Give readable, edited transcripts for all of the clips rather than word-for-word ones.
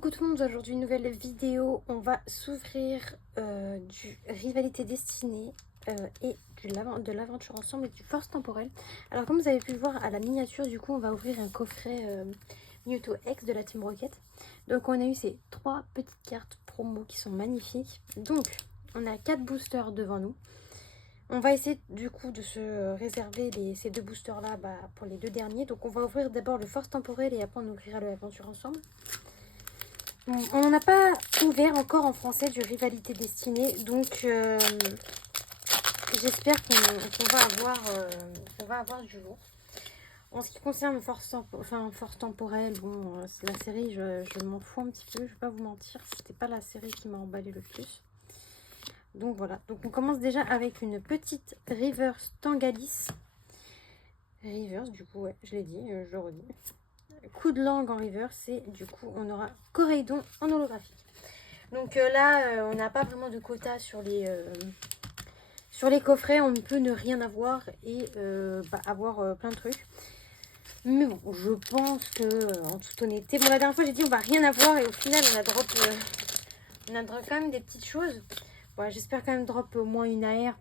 Coucou tout le monde, aujourd'hui une nouvelle vidéo. On va s'ouvrir du Rivalité Destinée et de l'aventure ensemble et du Force Temporelle. Alors comme vous avez pu le voir à la miniature, du coup on va ouvrir un coffret Mewtwo X de la Team Rocket. Donc on a eu ces trois petites cartes promo qui sont magnifiques. Donc on a 4 boosters devant nous. On va essayer du coup de se réserver ces deux boosters là pour les deux derniers. Donc on va ouvrir d'abord le Force Temporelle et après on ouvrira l'aventure ensemble. On n'en a pas ouvert encore en français du Rivalité Destinée, donc j'espère qu'on va avoir du lourd. En ce qui concerne Force Temporelle, bon, la série, je m'en fous un petit peu, je vais pas vous mentir, c'était pas la série qui m'a emballé le plus. Donc voilà, donc on commence déjà avec une petite Reverse Tangalis. Reverse, du coup, ouais, je l'ai dit, je le redis. Coup de langue en reverse et du coup on aura Corédon en holographique. Donc là on n'a pas vraiment de quota sur les coffrets, on peut ne rien avoir et avoir plein de trucs. Mais bon, je pense que en toute honnêteté, bon la dernière fois j'ai dit on va rien avoir et au final on a drop quand même des petites choses. Bon, j'espère quand même drop au moins une AR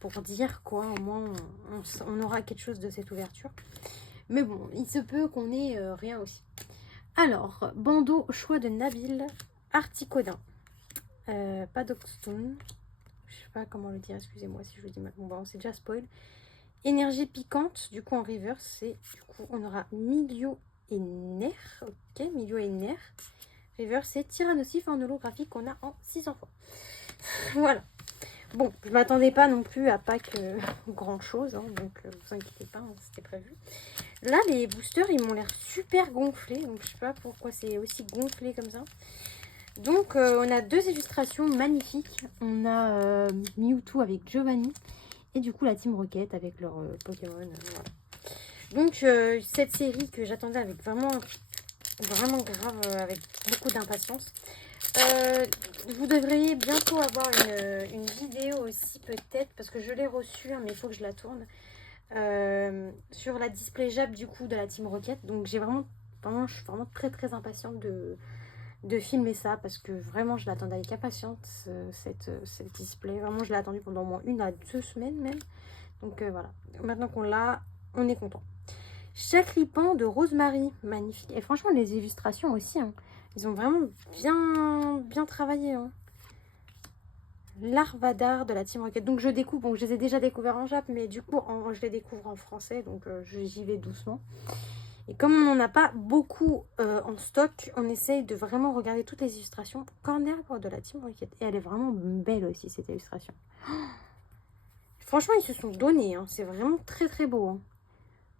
pour dire quoi, au moins on aura quelque chose de cette ouverture. Mais bon, il se peut qu'on ait rien aussi. Alors, bandeau choix de Nabil, Articodin, Paddockstone, je sais pas comment le dire, excusez-moi si je le dis mal, bon, c'est déjà spoil. Énergie piquante, du coup en reverse, et du coup on aura Milio et Nerf, ok, Milio et Nerf. Reverse, c'est Tyrannosif en holographique qu'on a en 600 fois. Voilà. Bon, je m'attendais pas non plus à pas que grand chose, hein, donc vous inquiétez pas, hein, c'était prévu. Là, les boosters, ils m'ont l'air super gonflés, donc je sais pas pourquoi c'est aussi gonflé comme ça. Donc, on a deux illustrations magnifiques. On a Mewtwo avec Giovanni et du coup la Team Rocket avec leur Pokémon. Voilà. Donc, cette série que j'attendais avec vraiment grave, avec beaucoup d'impatience. Vous devriez bientôt avoir une vidéo aussi peut-être, parce que je l'ai reçue, hein, mais il faut que je la tourne. Sur la display Jab du coup de la Team Rocket. Donc je suis vraiment très impatiente de filmer ça parce que vraiment je l'attendais avec impatience cette display. Vraiment je l'ai attendu pendant au moins 1 à 2 semaines même. Donc voilà. Maintenant qu'on l'a, on est content. Chacripan de Rosemary, magnifique. Et franchement les illustrations aussi, hein, ils ont vraiment bien travaillé. Hein. Larvadar de la Team Rocket. Donc je découvre, bon je les ai déjà découverts en Jap, mais du coup je les découvre en français, donc j'y vais doucement. Et comme on n'en a pas beaucoup en stock, on essaye de vraiment regarder toutes les illustrations. Corner de la Team Rocket. Et elle est vraiment belle aussi cette illustration. Franchement ils se sont donnés, hein. C'est vraiment très beau. Hein.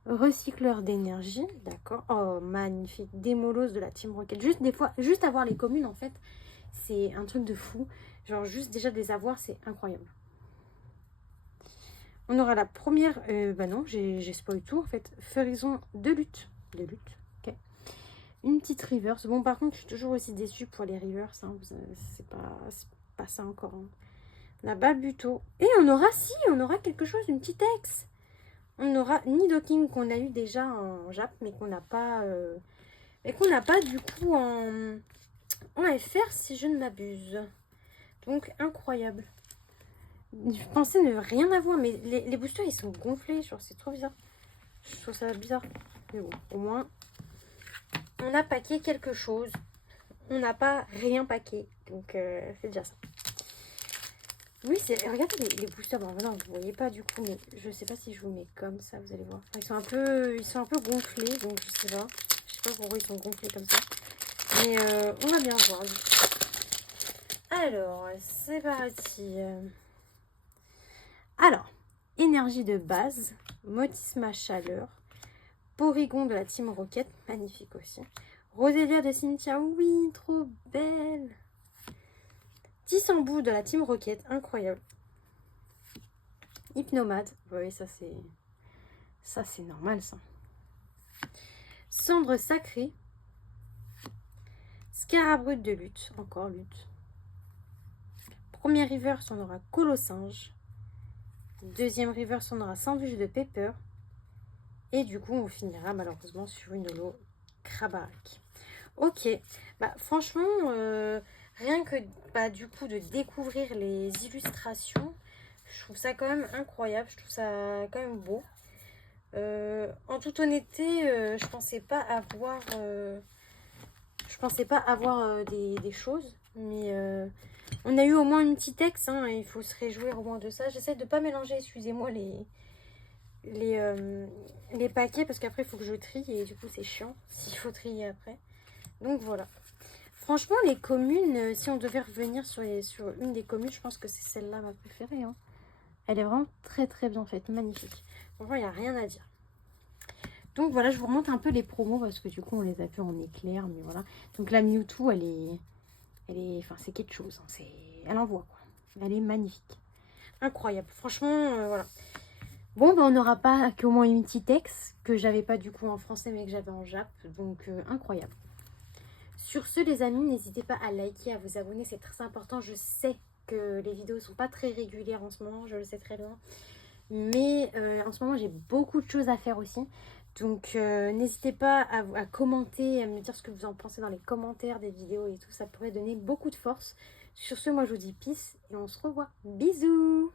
Recycleur d'énergie, d'accord. Oh magnifique. Démolos de la Team Rocket. Juste des fois, juste avoir les communes en fait, c'est un truc de fou. Genre juste déjà de les avoir, c'est incroyable. On aura la première... bah non, j'ai spoil tout en fait. Ferison de lutte. De lutte, ok. Une petite reverse. Bon par contre, je suis toujours aussi déçue pour les reverse. Hein. C'est pas ça encore. Hein. On a Balbuto. Et on aura quelque chose, une petite ex. On aura Nidoking qu'on a eu déjà en Jap, mais qu'on n'a pas... du coup en FR si je ne m'abuse. Donc incroyable. Je pensais ne rien avoir, mais les boosters ils sont gonflés, genre c'est trop bizarre. Je trouve ça bizarre. Mais bon, au moins, on a paqué quelque chose. On n'a pas rien paqué. Donc c'est déjà ça. Oui, regardez les boosters. Bon, non, vous voyez pas du coup, mais je sais pas si je vous mets comme ça, vous allez voir. Enfin, ils sont un peu gonflés, donc je sais pas. Je sais pas pourquoi ils sont gonflés comme ça. Mais on va bien voir. Alors, c'est parti. Alors, énergie de base, Motisma chaleur, Porygon de la Team Rocket, magnifique aussi. Roselia de Cynthia, oui, trop belle. Tissambu de la Team Rocket, incroyable. Hypnomade, oui, ça c'est normal ça. Cendre sacrée. Scarabrute de lutte, encore lutte. Premier reverse, on aura Colossinge. Deuxième reverse, on aura Sandwich de Pepper. Et du coup, on finira malheureusement sur une holo Krabarak. Ok, bah franchement, rien que bah, du coup de découvrir les illustrations, je trouve ça quand même incroyable, je trouve ça quand même beau. En toute honnêteté, je pensais pas avoir des choses, mais on a eu au moins une petite ex, hein, et il faut se réjouir au moins de ça. J'essaie de pas mélanger, excusez-moi, les, euh, les paquets, parce qu'après il faut que je trie, et du coup c'est chiant s'il faut trier après. Donc voilà. Franchement, les communes, si on devait revenir sur une des communes, je pense que c'est celle-là ma préférée, hein. Elle est vraiment très très bien faite, magnifique. Franchement, il n'y a rien à dire. Donc voilà, je vous remonte un peu les promos parce que du coup on les a vus en éclair, mais voilà. Donc la Mewtwo, enfin c'est quelque chose, hein. Elle envoie quoi. Elle est magnifique, incroyable. Franchement, voilà. Bon, bah, on n'aura pas qu'au moins une petite ex que j'avais pas du coup en français mais que j'avais en jap, donc incroyable. Sur ce, les amis, n'hésitez pas à liker, à vous abonner, c'est très important. Je sais que les vidéos sont pas très régulières en ce moment, je le sais très bien. Mais en ce moment, j'ai beaucoup de choses à faire aussi. Donc, n'hésitez pas à commenter, à me dire ce que vous en pensez dans les commentaires des vidéos et tout. Ça pourrait donner beaucoup de force. Sur ce, moi, je vous dis peace et on se revoit. Bisous!